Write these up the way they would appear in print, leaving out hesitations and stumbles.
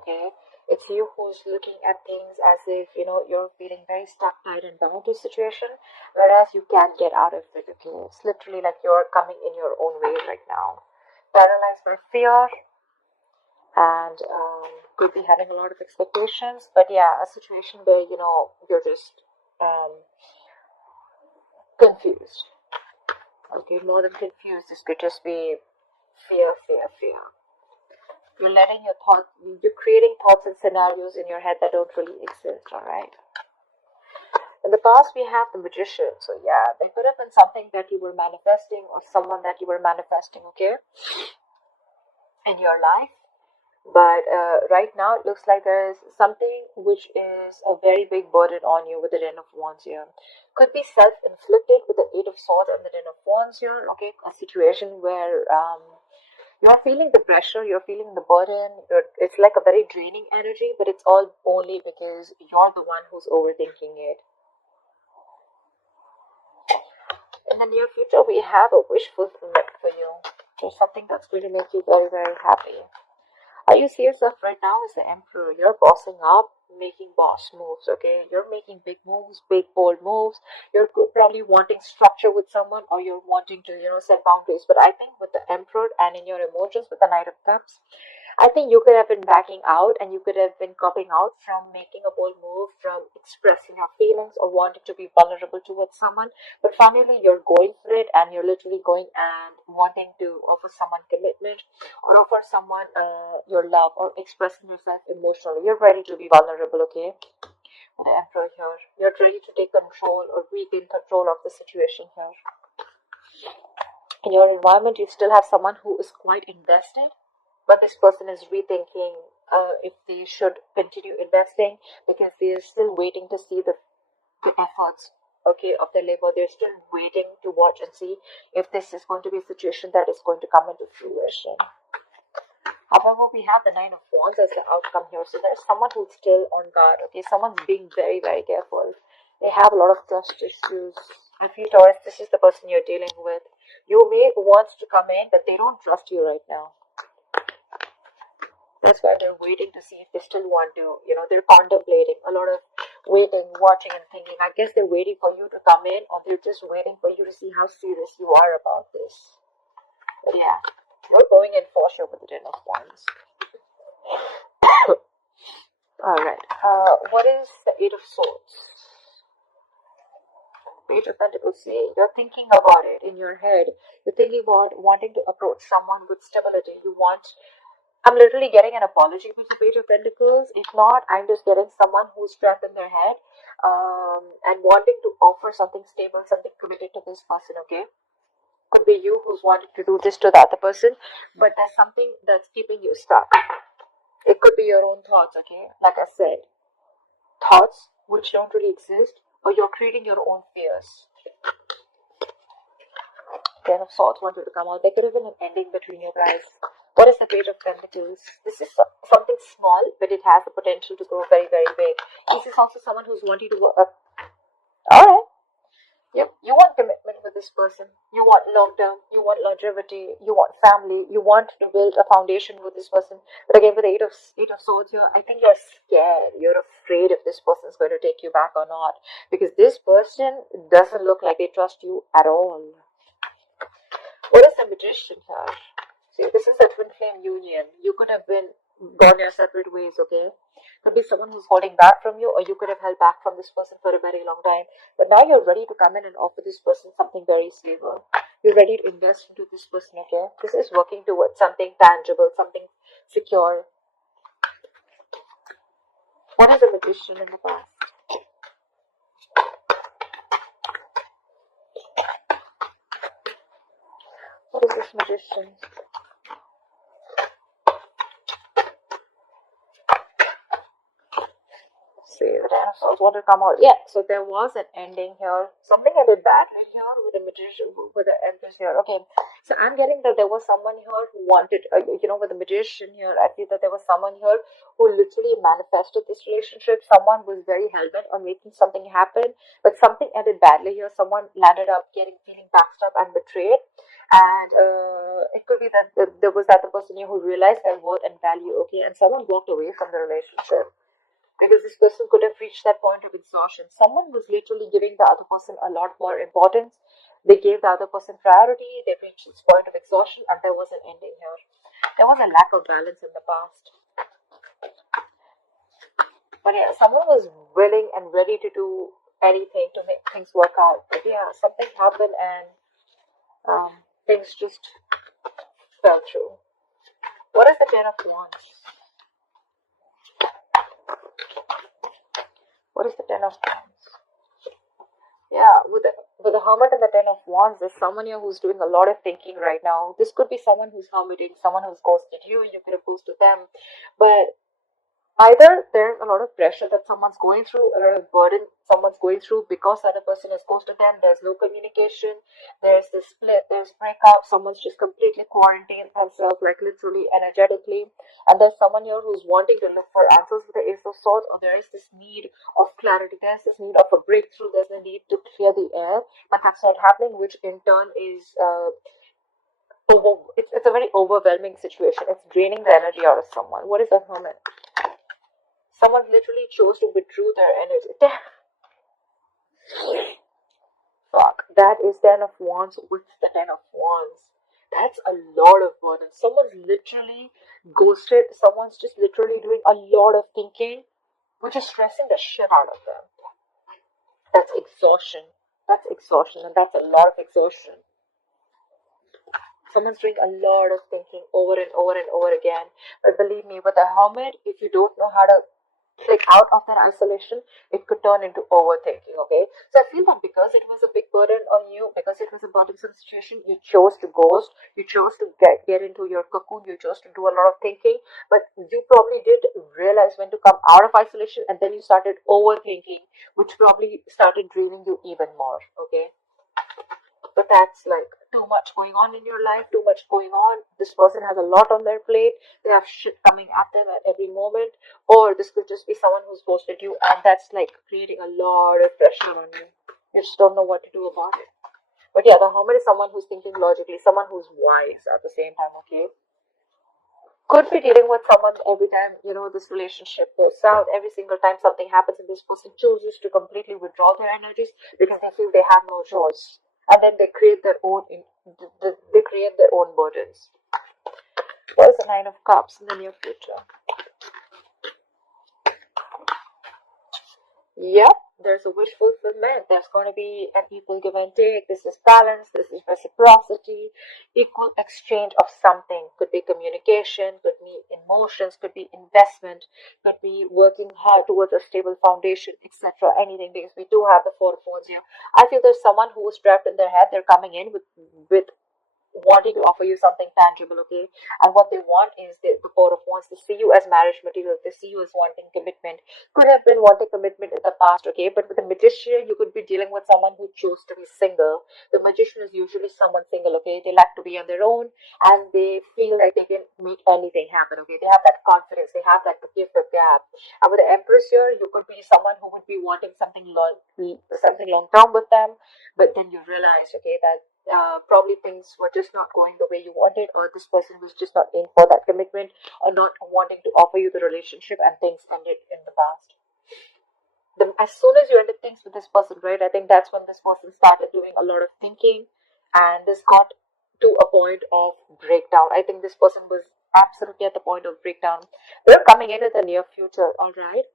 okay? It's you who's looking at things as if, you're feeling very stuck, tied, and bound to a situation, whereas you can't get out of it, okay? It's literally like you're coming in your own way right now. Paralyzed by fear, and could be having a lot of expectations, but yeah, a situation where, you're just confused. Okay, more than confused, this could just be fear, fear, fear. You're creating thoughts and scenarios in your head that don't really exist, alright? In the past, we have the magician. So, yeah, there could have been something that you were manifesting or someone that you were manifesting, okay, in your life. But right now, it looks like there is something which is a very big burden on you with the Ten of Wands here. Could be self-inflicted with the Eight of Swords and the Ten of Wands here, okay? A situation where you're feeling the pressure, you're feeling the burden, it's like a very draining energy, but it's all only because you're the one who's overthinking it. In the near future, we have a wish fulfillment for you. There's something that's going to make you very, very happy. Are you see yourself right now as the emperor? You're bossing up, making boss moves, okay? You're making big moves, big bold moves. You're probably wanting structure with someone, or you're wanting to, set boundaries. But I think with the emperor and in your emotions with the Knight of Cups, I think you could have been backing out and you could have been copping out from making a bold move, from expressing your feelings or wanting to be vulnerable towards someone. But finally, you're going for it and you're literally going and wanting to offer someone commitment or offer someone your love or expressing yourself emotionally. You're ready to be vulnerable, okay? With the Emperor here. You're ready to take control or regain control of the situation here. In your environment, you still have someone who is quite invested, but this person is rethinking if they should continue investing because they're still waiting to see the efforts, okay, of their labor. They're still waiting to watch and see if this is going to be a situation that is going to come into fruition. However, we have the Nine of Wands as the outcome here. So there's someone who's still on guard, okay? Someone's being very, very careful. They have a lot of trust issues. I feel, Taurus, this is the person you're dealing with. You may want to come in, but they don't trust you right now. That's why they're waiting to see if they still want to, they're contemplating a lot of waiting, watching, and thinking. I guess they're waiting for you to come in, or they're just waiting for you to see how serious you are about this. But yeah, we're going in for sure with the Ten of Wands. Alright, what is the Eight of Swords? Page of Pentacles. See, you're thinking about it in your head. You're thinking about wanting to approach someone with stability. I'm literally getting an apology with the Page of Pentacles. If not, I'm just getting someone who's trapped in their head and wanting to offer something stable, something committed to this person, okay? Could be you who's wanting to do this to the other person, but there's something that's keeping you stuck. It could be your own thoughts, okay? Like I said, thoughts which don't really exist, or you're creating your own fears. Ten of Swords wanted to come out. There could have been an ending between you guys. What is the Page of Pentacles? This is something small, but it has the potential to grow very, very big. This is also someone who's wanting to go up. Alright. Yep. You want commitment with this person. You want long term. You want longevity. You want family. You want to build a foundation with this person. But again, with the Eight of Swords here, I think you're scared. You're afraid if this person is going to take you back or not. Because this person doesn't look like they trust you at all. What is the Magician here? See, this is a twin flame union. You could have gone your separate ways, okay? Could be someone who's holding back from you, or you could have held back from this person for a very long time. But now you're ready to come in and offer this person something very stable. You're ready to invest into this person, okay? This is working towards something tangible, something secure. What is the Magician in the past? What is this Magician? see. The Ten of Swords. What did come out? Yeah. So there was an ending here. Something ended badly here with the magician, with the Empress here. Okay. So I'm getting that there was someone here who wanted, with the magician here. I feel that there was someone here who literally manifested this relationship. Someone was very hell-bent on making something happen, but something ended badly here. Someone landed up feeling backstabbed and betrayed, and it could be that there was that the person here who realized their worth and value. Okay, and someone walked away from the relationship because this person could have reached that point of exhaustion. Someone was literally giving the other person a lot more importance. They gave the other person priority. They reached this point of exhaustion, and there was an ending here. There was a lack of balance in the past. But yeah, someone was willing and ready to do anything to make things work out. But yeah, something happened and things just fell through. What is the Ten of Wands? What is the Ten of Wands? Yeah, with the Hermit and the Ten of Wands, there's someone here who's doing a lot of thinking right now. This could be someone who's hermiting, someone who's ghosted you. You could have ghosted them, but either there's a lot of pressure that someone's going through, a lot of burden someone's going through because the other person has ghosted them. There's no communication, there's this split, there's breakup, someone's just completely quarantined themselves, like literally energetically, and there's someone here who's wanting to look for answers with the Ace of Swords, or there is this need of clarity, there's this need of a breakthrough, there's a need to clear the air, but that's not happening, which in turn is it's a very overwhelming situation. It's draining the energy out of someone. What is a Hermit? Someone literally chose to withdraw their energy. Fuck. That is Ten of Wands with the Ten of Wands. That's a lot of burden. Someone's literally ghosted. Someone's just literally doing a lot of thinking, which is stressing the shit out of them. That's exhaustion. That's exhaustion, and that's a lot of exhaustion. Someone's doing a lot of thinking over and over and over again. But believe me, with a Hermit, if you don't know how to click out of that isolation, it could turn into overthinking. Okay, so I feel that because it was a big burden on you, because it was a burdensome situation, you chose to ghost, you chose to get into your cocoon, you chose to do a lot of thinking, but you probably did realize when to come out of isolation, and then you started overthinking, which probably started draining you even more. Okay, but that's like too much going on in your life, too much going on. This person has a lot on their plate. They have shit coming at them at every moment. Or this could just be someone who's ghosted you, and that's like creating a lot of pressure on you. You just don't know what to do about it. But yeah, the Hermit is someone who's thinking logically, someone who's wise at the same time, okay? Could be dealing with someone every time, this relationship goes south, every single time something happens and this person chooses to completely withdraw their energies because they feel they have no choice. And then they create their own burdens. What is the Nine of Cups in the near future? Yep, there's a wish fulfillment. There's going to be an equal give and take. This is balance. This is reciprocity. Equal exchange of something. Could be communication. Could be emotions. Could be investment. Could be working hard towards a stable foundation, etc. Anything, because we do have the Four of Wands here. I feel there's someone who is trapped in their head. They're coming in with wanting to offer you something tangible, okay? And what they want is the Four of Wands to see you as marriage material. They see you as wanting commitment. Could have been wanting commitment in the past, okay? But with the Magician, you could be dealing with someone who chose to be single. The Magician is usually someone single, okay? They like to be on their own, and they feel like they can make anything happen, okay? They have that confidence. They have that gift of gab. And with the Empress here, you could be someone who would be wanting something long term with them, but then you realize, okay, that probably things were just not going the way you wanted, or this person was just not in for that commitment, or not wanting to offer you the relationship, and things ended in the past. As soon as you ended things with this person, right, I think that's when this person started doing a lot of thinking, and this got to a point of breakdown. I think this person was absolutely at the point of breakdown. They're coming in the near future, all right?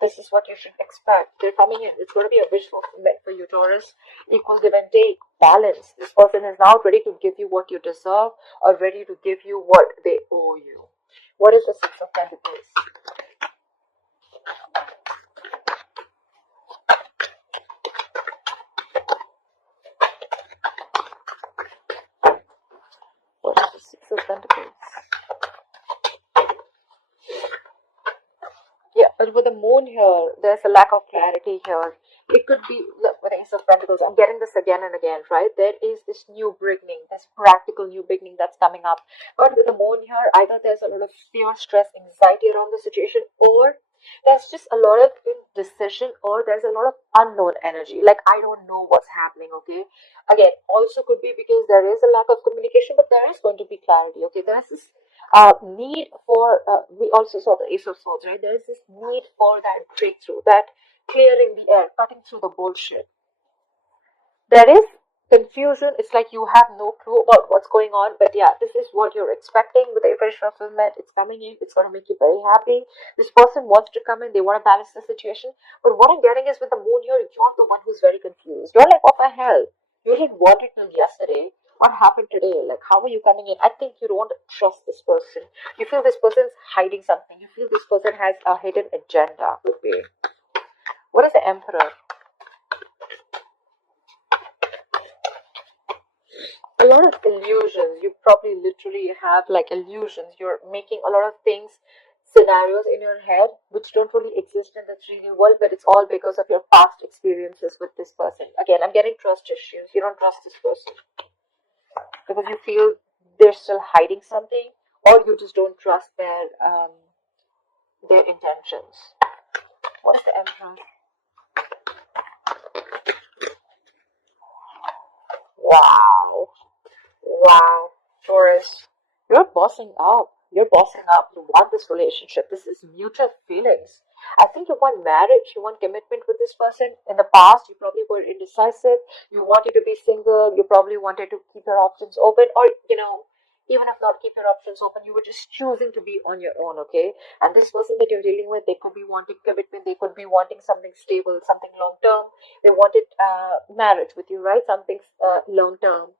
This is what you should expect. They're coming in. It's going to be a wish fulfillment for you, Taurus. Equal give and take. Balance. This person is now ready to give you what you deserve, or ready to give you what they owe you. What is the Six of Pentacles? What is the Six of Pentacles? Yeah, But with the moon here, there's a lack of clarity here. It could be, look, with the Ace of Pentacles, I'm getting this again and again, right? There is this new beginning, this practical new beginning that's coming up. But with the moon here, either there's a lot of fear, stress, anxiety around the situation, or there's just a lot of indecision, or there's a lot of unknown energy. Like, I don't know what's happening, okay? Again, also could be because there is a lack of communication, but there is going to be clarity, okay? There's this need for, we also saw the Ace of Swords, right? There's this need for that breakthrough, that clearing the air, cutting through the bullshit. There is confusion. It's like you have no clue about what's going on, but yeah, this is what you're expecting with the impression of fulfillment. It's coming in, it's going to make you very happy. This person wants to come in, they want to balance the situation, but what I'm getting is with the moon here, you're the one who's very confused. You're like, what the hell, you didn't want it till yesterday, what happened today? Like, how are you coming in? I think you don't trust this person. You feel this person's hiding something. You feel this person has a hidden agenda. Okay, what is the Emperor? A lot of illusions. You probably literally have like illusions. You're making a lot of things, scenarios in your head which don't really exist in the 3D world, but it's all because of your past experiences with this person. Again, I'm getting trust issues. You don't trust this person because you feel they're still hiding something, or you just don't trust their intentions. What's the Emperor? Wow. Wow, Taurus, you're bossing up. You're bossing up. You want this relationship. This is mutual feelings. I think you want marriage. You want commitment with this person. In the past, you probably were indecisive. You wanted to be single. You probably wanted to keep your options open, or even if not keep your options open, you were just choosing to be on your own. Okay, and this person that you're dealing with, they could be wanting commitment. They could be wanting something stable, something long term. They wanted marriage with you, right? Something long term.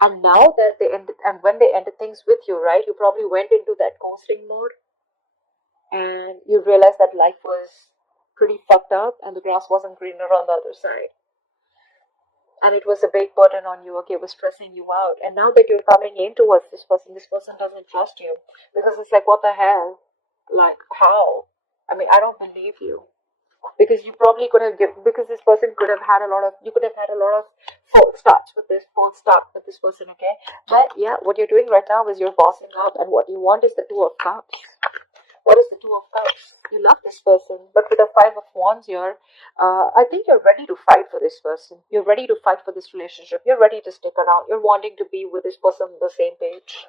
And now that they ended, and when they ended things with you, right, you probably went into that ghosting mode and you realized that life was pretty fucked up and the grass wasn't greener on the other side. And it was a big burden on you, okay, it was stressing you out. And now that you're coming in towards this person doesn't trust you because it's like, what the hell? Like, how? I mean, I don't believe you. Because you probably could have given, because this person could have had a lot of, you could have had a lot of false start with this person, okay? But yeah, what you're doing right now is you're bossing up, and what you want is the Two of Cups. What is the Two of Cups? You love this person, but with the Five of Wands here, I think you're ready to fight for this person. You're ready to fight for this relationship. You're ready to stick around. You're wanting to be with this person on the same page.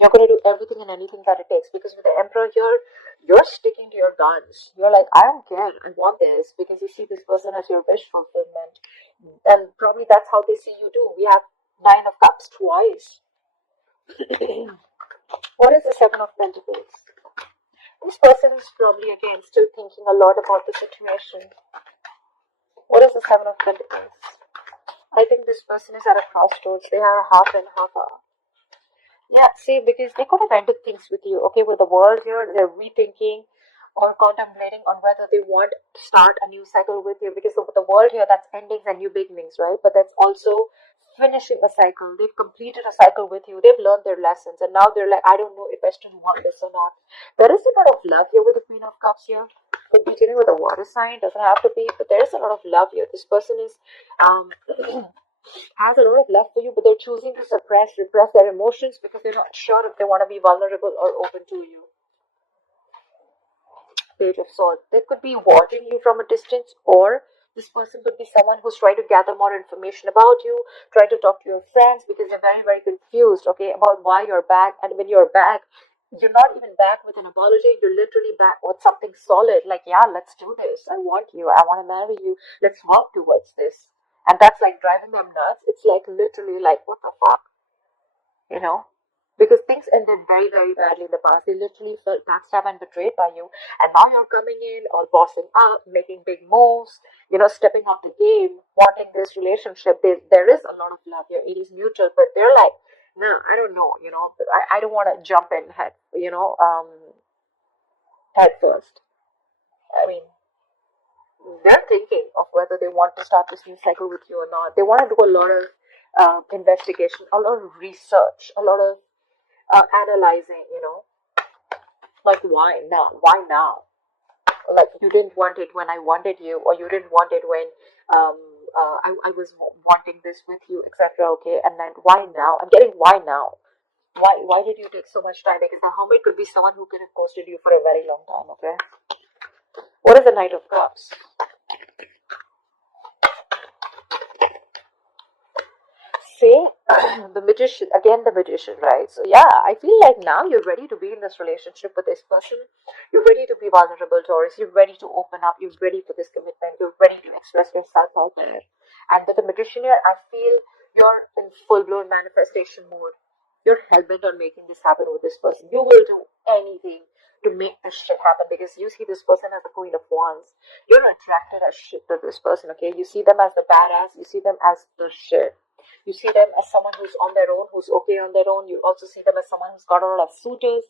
You're going to do everything and anything that it takes, because with the Emperor here, you're sticking to your guns. You're like, I don't care, I want this, because you see this person as your wish fulfillment. And probably that's how they see you too. We have Nine of Cups twice. What is the Seven of Pentacles? This person is probably again still thinking a lot about the situation. What is the Seven of Pentacles? I think this person is at a crossroads. They are half and half out. Yeah, see, because they could have ended things with you. Okay, with the world here, they're rethinking or contemplating on whether they want to start a new cycle with you. Because with the world here, that's endings and new beginnings, right? But that's also finishing a cycle. They've completed a cycle with you. They've learned their lessons, and now they're like, I don't know if I still want this or not. There is a lot of love here with the Queen of Cups here. Could be dealing with a water sign, doesn't have to be, but there is a lot of love here. This person is has a lot of love for you, but they're choosing to repress their emotions because they're not sure if they want to be vulnerable or open to you. Page of Swords. They could be watching you from a distance, or this person could be someone who's trying to gather more information about you, trying to talk to your friends because they're very, very confused, okay, about why you're back. And when you're back, you're not even back with an apology, you're literally back with something solid, like, yeah, let's do this. I want you, I want to marry you, let's work towards this. And that's like driving them nuts. It's like literally like, what the fuck? You know? Because things ended very, very badly in the past. They literally felt backstabbed and betrayed by you. And now you're coming in, all bossing up, making big moves, stepping up the game, wanting this relationship. There is a lot of love here. It is mutual, but they're like, nah, I don't know, but I don't want to jump in head first. I mean, they're thinking of whether they want to start this new cycle with you or not. They want to do a lot of investigation, a lot of research, a lot of analyzing, Like, why now? Why now? Like, you didn't want it when I wanted you, or you didn't want it when um I was wanting this with you, etc. Okay, and then why now? I'm getting why now. Why did you take so much time? Because the hermit could be someone who could have ghosted you for a very long time. Okay, what is the Knight of Cups? Say the magician again, the magician, right? So yeah, I feel like now you're ready to be in this relationship with this person. You're ready to be vulnerable, Taurus. You're ready to open up. You're ready for this commitment. You're ready to express yourself out there. And with the magician here, I feel you're in full blown manifestation mode. You're hell bent on making this happen with this person. You will do anything to make this shit happen because you see this person as the Queen of Wands. You're attracted as shit to this person, okay? You see them as the badass. You see them as the shit. You see them as someone who's on their own, who's okay on their own. You also see them as someone who's got a lot of suitors.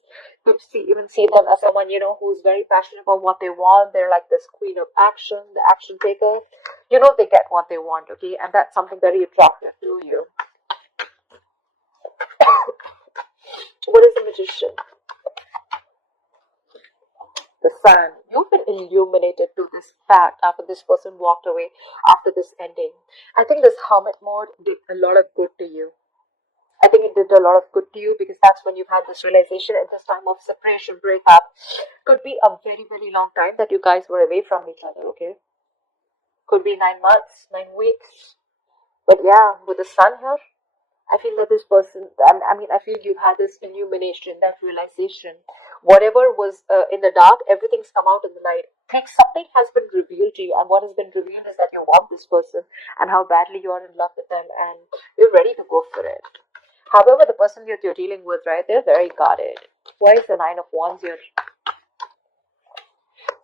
Even see them as someone, who's very passionate about what they want. They're like this queen of action, the action taker. They get what they want, okay? And that's something very attractive to you. What is the magician? The sun. You've been illuminated to this fact after this person walked away, after this ending. I think this hermit mode did a lot of good to you. I think it did a lot of good to you because that's when you've had this realization at this time of separation, breakup. Could be a very, very long time that you guys were away from each other, okay? Could be 9 months, 9 weeks. But yeah, with the sun here, I feel that this person, I feel you've had this illumination, that realization. Whatever was in the dark, everything's come out in the light. Think something has been revealed to you, and what has been revealed is that you want this person and how badly you are in love with them, and you're ready to go for it. However, the person that you're dealing with, right, they're very guarded. Why is the Nine of Wands here?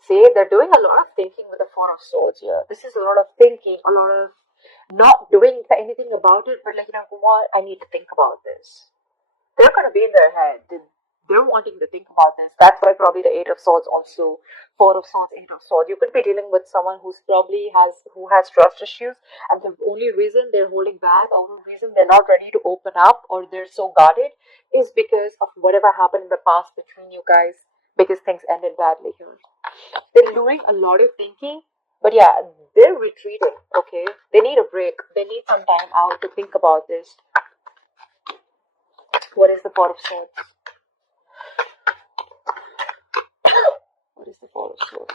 See, they're doing a lot of thinking with the Four of Swords here. This is a lot of thinking, a lot of not doing anything about it, but like, what? I need to think about this. They're going to be in their head. They're wanting to think about this. That's why probably the Eight of Swords also, Four of Swords, Eight of Swords. You could be dealing with someone who has trust issues, and the only reason they're holding back, or the reason they're not ready to open up, or they're so guarded, is because of whatever happened in the past between you guys, because things ended badly here. They're doing a lot of thinking, but yeah, they're retreating, okay? They need a break. They need some time out to think about this. What is the Four of Swords? What is the Four of Swords?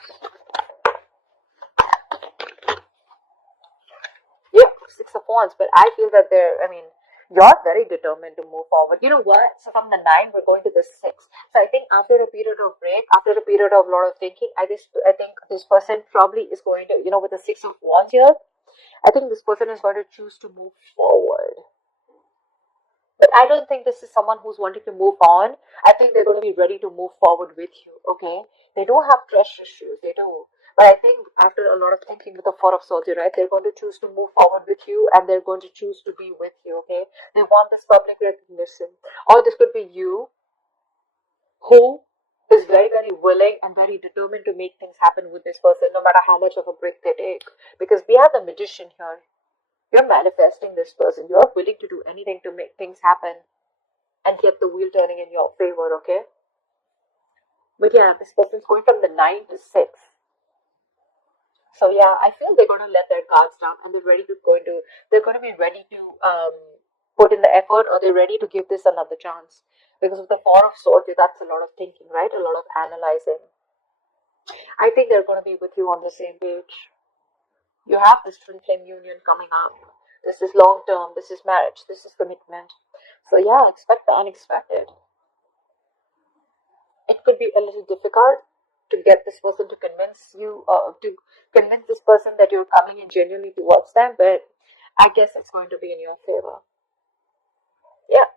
Yeah, Six of Wands, but I feel that you're very determined to move forward. You know what? So from the 9, we're going to the 6. So I think after a period of break, after a period of a lot of thinking, I think this person probably is going to, with the 6 of Wands here, I think this person is going to choose to move forward. But I don't think this is someone who's wanting to move on. I think they're going to be ready to move forward with you, okay? They do have trust issues, they do. But I think after a lot of thinking with the Four of Swords, right, they're going to choose to move forward with you, and they're going to choose to be with you, okay? They want this public recognition. Or this could be you, who is very, very willing and very determined to make things happen with this person, no matter how much of a break they take. Because we have the Magician here. You're manifesting this person. You're willing to do anything to make things happen and get the wheel turning in your favor, okay? But yeah, this person's going from the 9 to 6. So yeah, I feel they're going to let their guards down, and they're going to be ready to put in the effort, or they're ready to give this another chance. Because with the Four of Swords, that's a lot of thinking, right? A lot of analyzing. I think they're going to be with you on the same page. You have this twin flame union coming up. This is long term. This is marriage. This is commitment. So yeah, expect the unexpected. It could be a little difficult to get this person to convince you, to convince this person that you're coming in genuinely towards them, but I guess it's going to be in your favor. Yeah.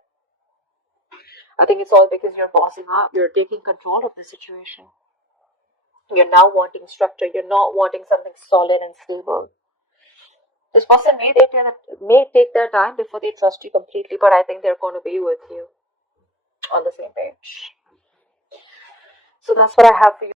I think it's all because you're bossing up. You're taking control of the situation. You're now wanting structure. You're not wanting something solid and stable. This person may take their time before they trust you completely, but I think they're going to be with you on the same page. So that's what I have for you.